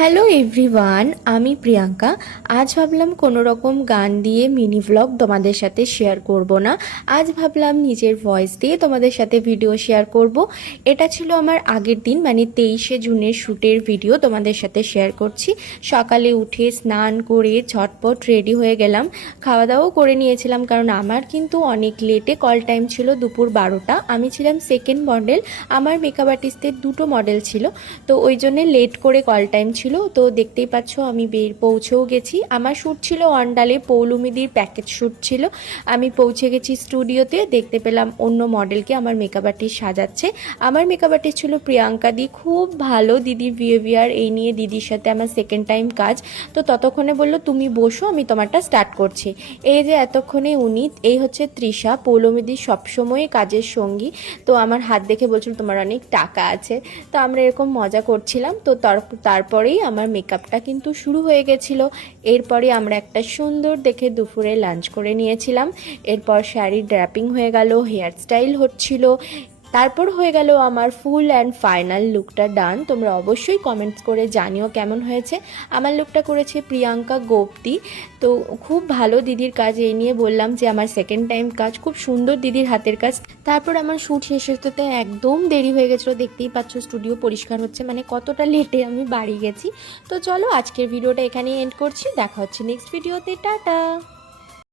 Hello everyone, আমি প্রিয়াঙ্কা। আজ ভাবলাম কোনো রকম গান দিয়ে মিনি ভ্লগ তোমাদের সাথে শেয়ার করব না। আজ ভাবলাম নিজের ভয়েস দিয়ে তোমাদের সাথে ভিডিও শেয়ার করব। এটা ছিল আমার আগের দিন, মানে 23শে জুনের শ্যুটের ভিডিও তোমাদের সাথে শেয়ার করছি। সকালে উঠে স্নান করে ঝটপট রেডি হয়ে গেলাম, খাওয়া দাওয়াও করে নিয়েছিলাম, কারণ আমার কিন্তু অনেক লেটে কল টাইম ছিল, দুপুর 12টা। আমি ছিলাম সেকেন্ড মডেল, আমার মেকআপ আর্টিস্টের দুটো মডেল ছিল, তো ওই জন্যে লেট করে কল টাইম ছিল। তো দেখতেই পাচ্ছ আমি পৌঁছেও গেছি। আমার শ্যুট ছিল অন্ডালে, পৌলুমিদির প্যাকেজ শ্যুট ছিল। আমি পৌঁছে গেছি স্টুডিওতে, দেখতে পেলাম অন্য মডেলকে আমার মেকআপ আর্টিস্ট সাজাচ্ছে। আমার মেকআপ আর্টিস্ট ছিল প্রিয়াঙ্কা দি, খুব ভালো দিদির বিহেভিয়ার। এই নিয়ে দিদির সাথে আমার সেকেন্ড টাইম কাজ। তো ততক্ষণে বলল তুমি বসো, আমি তোমারটা স্টার্ট করছি। এই যে এতক্ষণে উনি, এই হচ্ছে তৃষা, পৌলুমিদির সবসময় কাজের সঙ্গী। তো আমার হাত দেখে বলছিল তোমার অনেক টাকা আছে। তো আমরা এরকম মজা করছিলাম। তো তারপরেই আমার মেকআপটা কিন্তু শুরু হয়ে গেছিলো। এরপরে আমরা একটা সুন্দর দেখে দুপুরে লাঞ্চ করে নিয়েছিলাম। এরপর শাড়ি ড্র্যাপিং হয়ে গেল, হেয়ার স্টাইল হচ্ছিল, তারপর হয়ে গেল আমার ফুল অ্যান্ড ফাইনাল লুকটা ডান। তোমরা অবশ্যই কমেন্টস করে জানিও কেমন হয়েছে। আমার লুকটা করেছে প্রিয়াঙ্কা গোপ্তি। তো খুব ভালো দিদির কাজ। এই নিয়ে বললাম যে আমার সেকেন্ড টাইম কাজ, খুব সুন্দর দিদির হাতের কাজ। তারপর আমার শ্যুট শেষ হতে একদম দেরি হয়ে গেছিলো। দেখতেই পাচ্ছ স্টুডিও পরিষ্কার হচ্ছে, মানে কতটা লেটে আমি বাড়ি গেছি। তো চলো আজকের ভিডিওটা এখানেই এন্ড করছি, দেখা হচ্ছে নেক্সট ভিডিওতে। টাটা।